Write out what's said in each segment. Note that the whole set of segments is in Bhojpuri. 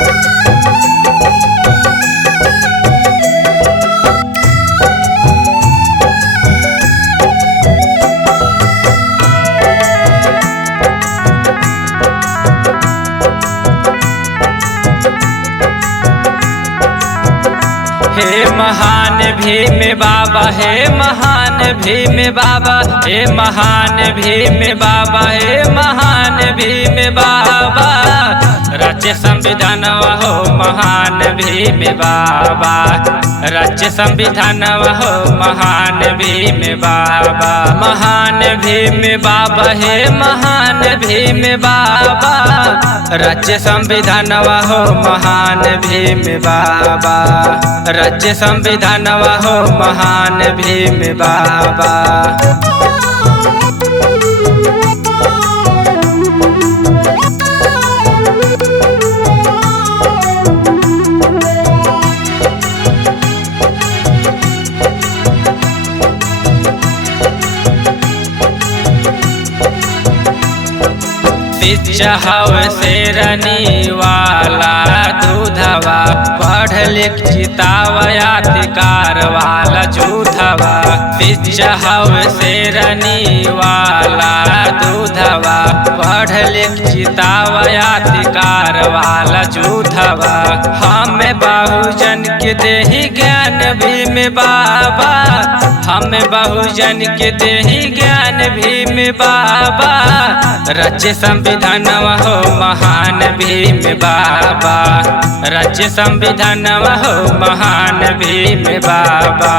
हे महान भीम बाबा, हे महान भीम बाबा, हे महान भीम बाबा, हे महान भीम बाबा। रच संविधान हो महान भीम बाबा, रच संविधान हो महान भीम बाबा। महान भीम बाबा, हे महान भीम बाबा, रच संविधान हो महान भीम बाबा, रच संविधान हो महान भीम बाबा। शिक्षा हव शेरनी वाला दूधवा, पढ़ लिख जितावा अधिकार वाला झूठवा। शिक्षा हव शेरनी वाला दूधवा, पढ़ लिख जितावा अधिकार वाला झूठवा। हमें बहुजन के देही ज्ञान भीम बाबा, हमें बहुजन के देही ज्ञान भीम बाबा। रच संविधान हो महान भीम बाबा, रच संविधान हो महान भीम बाबा।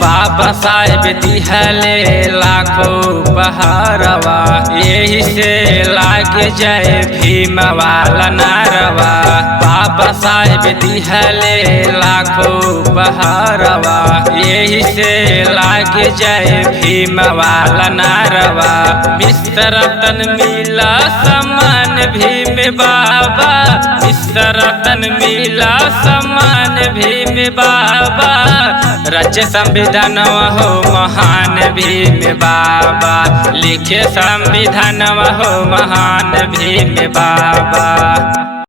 बाबा साहेब दिहले लाखों बहारवा, यही से लाग जाए भीम वाला नारवा। बाबा साहेब दिहले लाखों बहारवा, यही से लाग जाए भीम वाला नारवा। मिस्र रतन मिला समान भीम बाबा, मिस्र रतन मिला समान भीम बाबा। रच संविधान हो महान भीम बाबा, लिखे संविधान हो महान भीम बाबा।